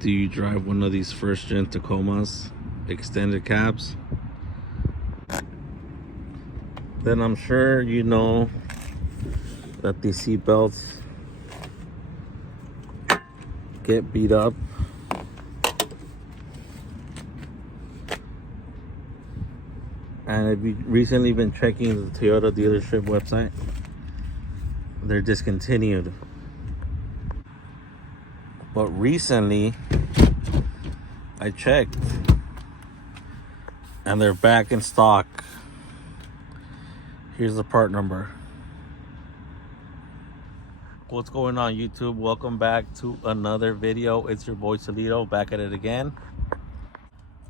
Do you drive one of these first gen Tacomas extended cabs? Then I'm sure you know that these seat belts get beat up. And if you've recently been checking the Toyota dealership website, they're discontinued. But recently, I checked, and they're back in stock. Here's the part number. What's going on, YouTube? Welcome back to another video. It's your boy Solito, back at it again.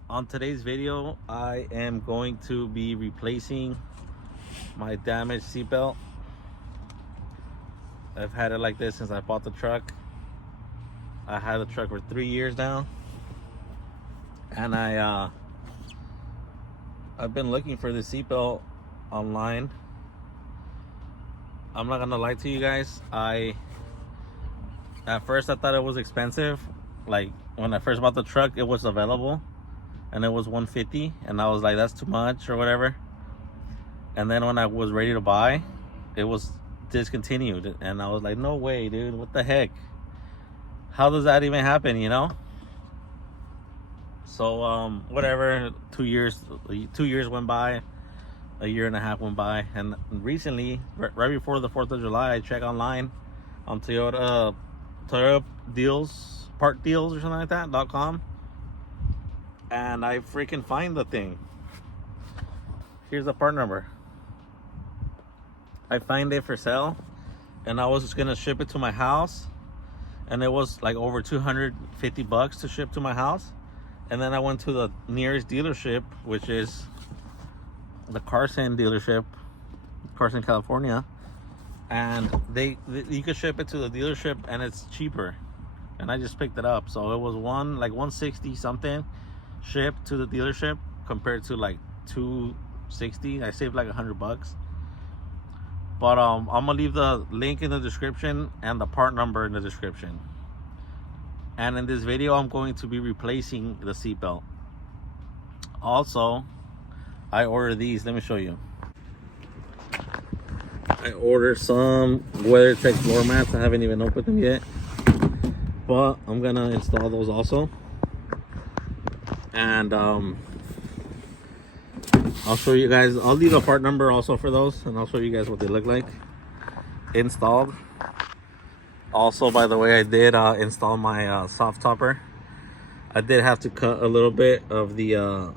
On today's video, I am going to be replacing my damaged seatbelt. I've had it like this since I bought the truck. I had the truck for 3 years now, and I've been looking for the seatbelt online. I'm not gonna lie to you guys. At first I thought it was expensive. Like when I first bought the truck, it was available, and it was $150, and I was like, that's too much or whatever. And then when I was ready to buy, it was discontinued, and I was like, no way, dude, what the heck? How does that even happen, you know? So whatever, 2 years went by, a year and a half went by, and recently, right before the 4th of July, I checked online on Toyota deals, part deals or something like that, .com, and I freaking find the thing. Here's the part number. I find it for sale, and I was just gonna ship it to my house, and it was like over $250 to ship to my house. And then I went to the nearest dealership, which is the Carson dealership, Carson, California, and you could ship it to the dealership and it's cheaper. And I just picked it up, so it was like 160 something shipped to the dealership compared to like 260. I saved like $100. But I'm gonna leave the link in the description and the part number in the description. And in this video, I'm going to be replacing the seatbelt. Also, I ordered these. Let me show you. I ordered some WeatherTech Floormats. I haven't even opened them yet, but I'm gonna install those also. And I'll show you guys. I'll leave a part number also for those, and I'll show you guys what they look like installed. Also, by the way, I did install my soft topper. I did have to cut a little bit of the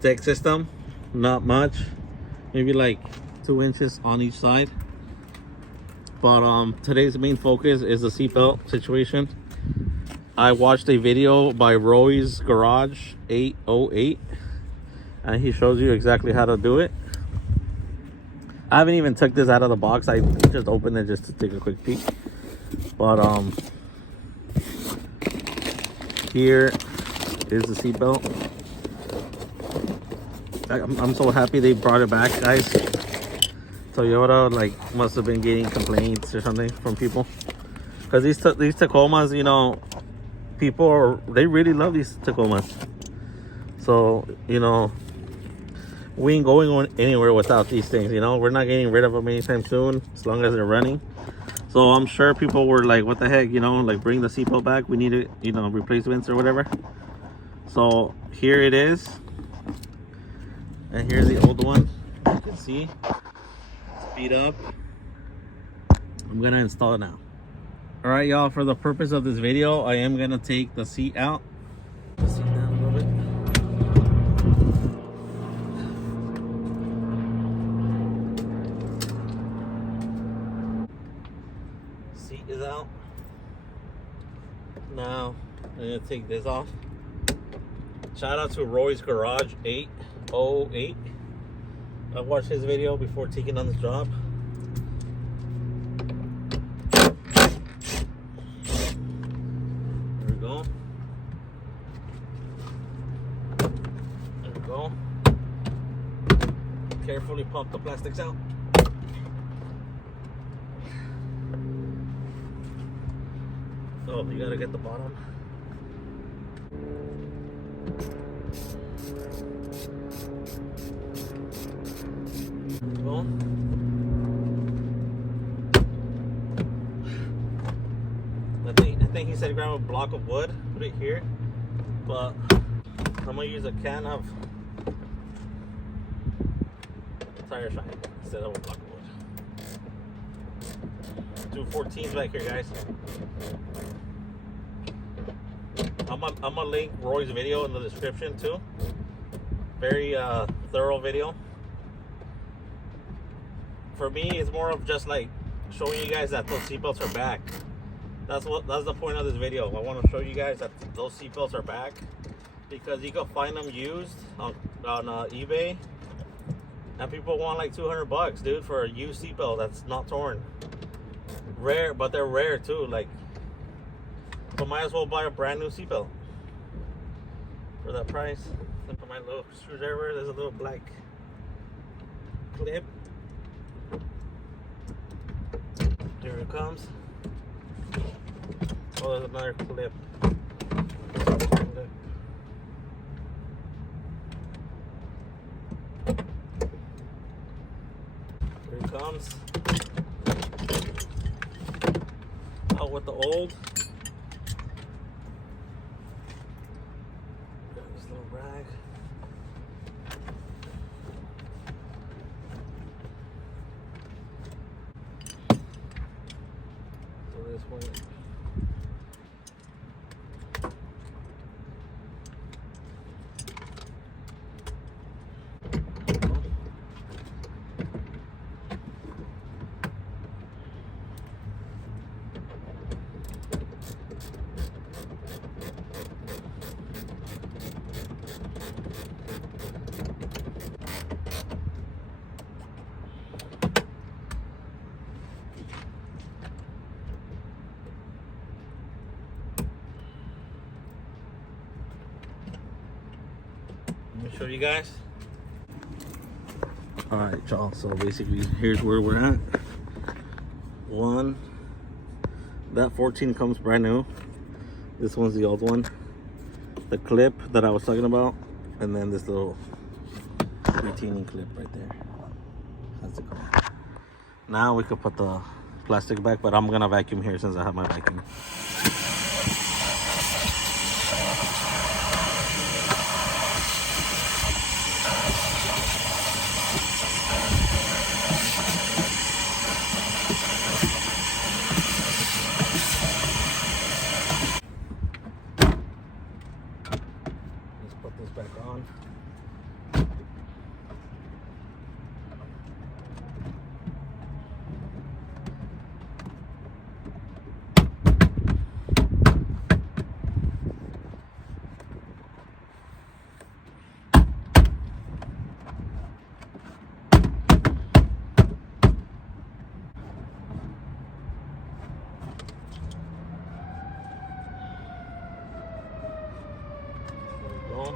deck system, not much, maybe like 2 inches on each side. But today's main focus is the seatbelt situation. I watched a video by Roy's Garage 808, and he shows you exactly how to do it. I haven't even took this out of the box. I just opened it just to take a quick peek. But here is the seatbelt. I'm so happy they brought it back, guys. Toyota like must have been getting complaints or something from people, because these Tacomas, you know, they really love these Tacomas. So, you know, we ain't going anywhere without these things, you know. We're not getting rid of them anytime soon, as long as they're running. So I'm sure people were like, what the heck, you know, like, bring the seatbelt back. We need it, you know, replacements or whatever. So here it is. And here's the old one. You can see it's beat up. I'm gonna install it now. All right, y'all, for the purpose of this video, I am gonna take the seat out. Seat down a little bit. Seat is out. Now I'm gonna take this off. Shout out to Roy's Garage 808. I watched his video before taking on this job. There we go. There we go. Carefully pump the plastics out. Oh, you gotta get the bottom. Well, I think he said grab a block of wood, put it here, but I'm gonna use a can of tire shine instead of a block of wood. 214s back here, guys. I'm gonna link Roy's video in the description too. Very thorough video. For me, it's more of just like showing you guys that those seatbelts are back. That's the point of this video. I want to show you guys that those seatbelts are back, because you can find them used on eBay, and people want like $200, dude, for a used seatbelt that's not torn. Rare, but they're rare too. Like, so might as well buy a brand new seatbelt for that price. And for my little screwdriver, there's a little black clip. Here it comes. Oh, there's another clip. Here it comes. Out with the old. Got this little rag. So this one. Let me show you guys. All right, y'all. So basically, here's where we're at. One, that 14 comes brand new. This one's the old one. The clip that I was talking about, and then this little retaining clip right there. That's it. Now we could put the plastic back, but I'm gonna vacuum here since I have my vacuum. Back on. There we go.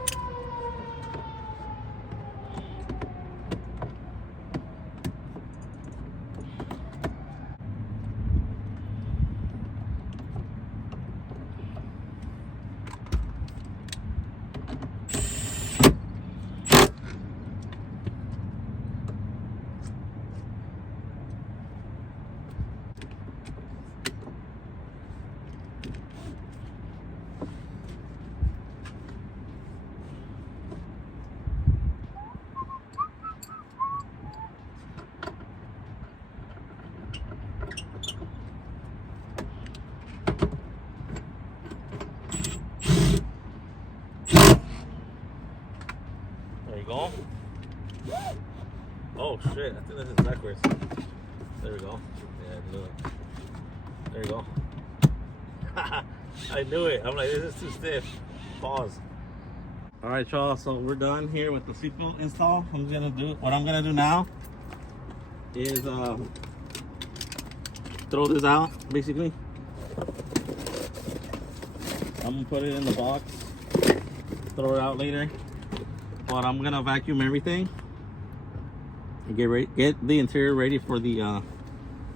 There you go. Oh shit, I think this is backwards. There we go. Yeah, I knew it. There you go. I knew it. I'm like, this is too stiff. Pause. Alright, y'all, so we're done here with the seatbelt install. What I'm gonna do now is throw this out, basically. I'm gonna put it in the box, throw it out later. But I'm gonna vacuum everything and get the interior ready for the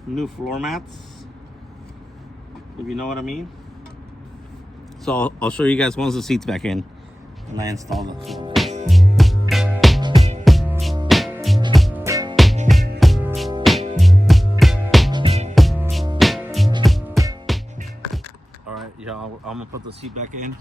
new floor mats, if you know what I mean. So I'll show you guys once the seat's back in and I install the floor mats. All right, y'all, I'm gonna put the seat back in.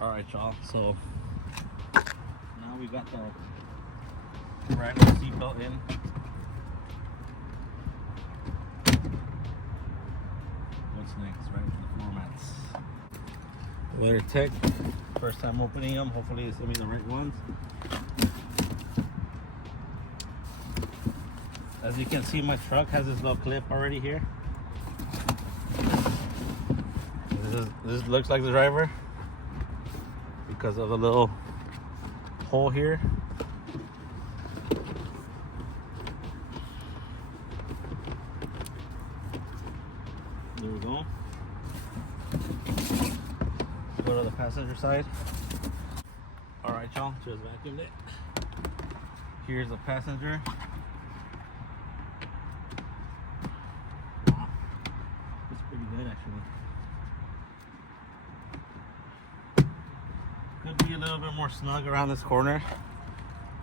All right, y'all, so now we got the brand new seatbelt in. What's next, right? The floor mats. WeatherTech, first time opening them. Hopefully it's gonna be the right ones. As you can see, my truck has this little clip already here. This looks like the driver because of the little hole here. There we go. Go to the passenger side. All right, y'all, just vacuumed it. Here's the passenger. Wow, it's pretty good actually. Could be a little bit more snug around this corner,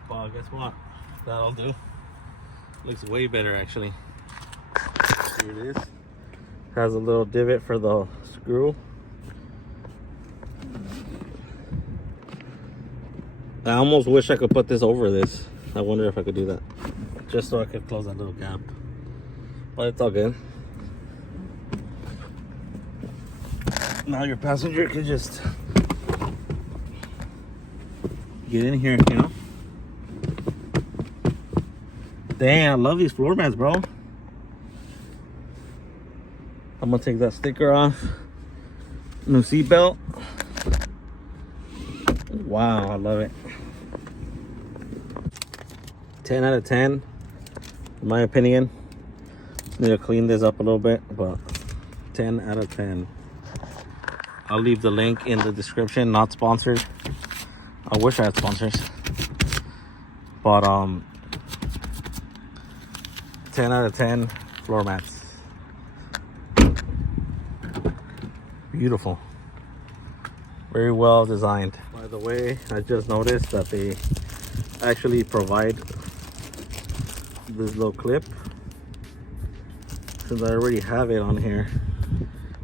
but guess what? That'll do. Looks way better actually. Here it is. Has a little divot for the screw. I almost wish I could put this over this. I wonder if I could do that, just so I could close that little gap, but it's all good. Now your passenger can just get in here, you know. Dang, I love these floor mats, bro. I'm gonna take that sticker off. New seat belt. Wow, I love it. 10 out of 10, in my opinion. Need to clean this up a little bit, but 10 out of 10. I'll leave the link in the description. Not sponsored. I wish I had sponsors, but 10 out of 10 floor mats. Beautiful, very well designed. By the way, I just noticed that they actually provide this little clip, since I already have it on here.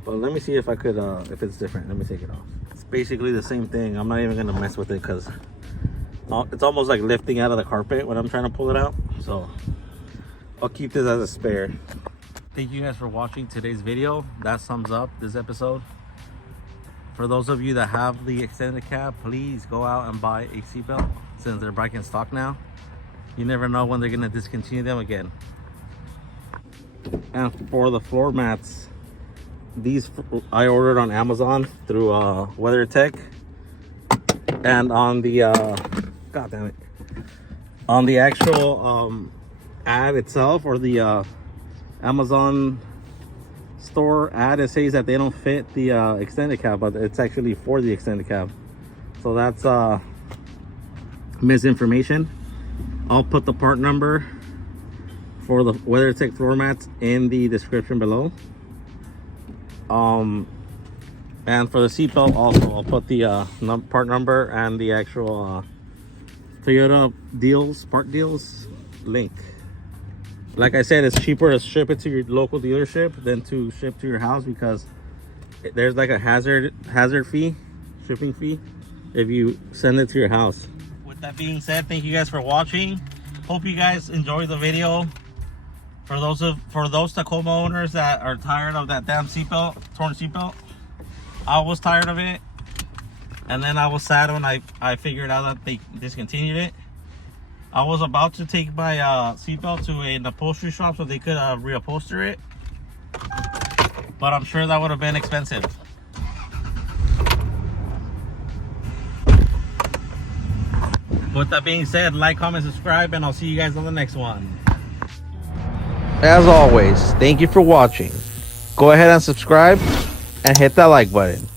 But let me see if I could if it's different. Let me take it off. It's basically the same thing. I'm not even gonna mess with it because it's almost like lifting out of the carpet when I'm trying to pull it out. So I'll keep this as a spare. Thank you guys for watching today's video. That sums up this episode. For those of you that have the extended cab, please go out and buy a seatbelt since they're back in stock now. You never know when they're gonna discontinue them again. And for the floor mats, these I ordered on Amazon through WeatherTech, and on the god damn it, on the actual ad itself, or the Amazon store ad, it says that they don't fit the extended cab, but it's actually for the extended cab. So that's misinformation. I'll put the part number for the WeatherTech floor mats in the description below. And for the seatbelt also, I'll put the part number and the actual Toyota deals, part deals link. Like I said, it's cheaper to ship it to your local dealership than to ship to your house, because there's like a hazard fee, shipping fee, if you send it to your house. With that being said, thank you guys for watching. Hope you guys enjoyed the video. For those Tacoma owners that are tired of that damn seatbelt, torn seatbelt, I was tired of it, and then I was sad when I figured out that they discontinued it. I was about to take my seatbelt to an upholstery shop so they could reupholster it, but I'm sure that would have been expensive. With that being said, like, comment, subscribe, and I'll see you guys on the next one. As always, thank you for watching. Go ahead and subscribe and hit that like button.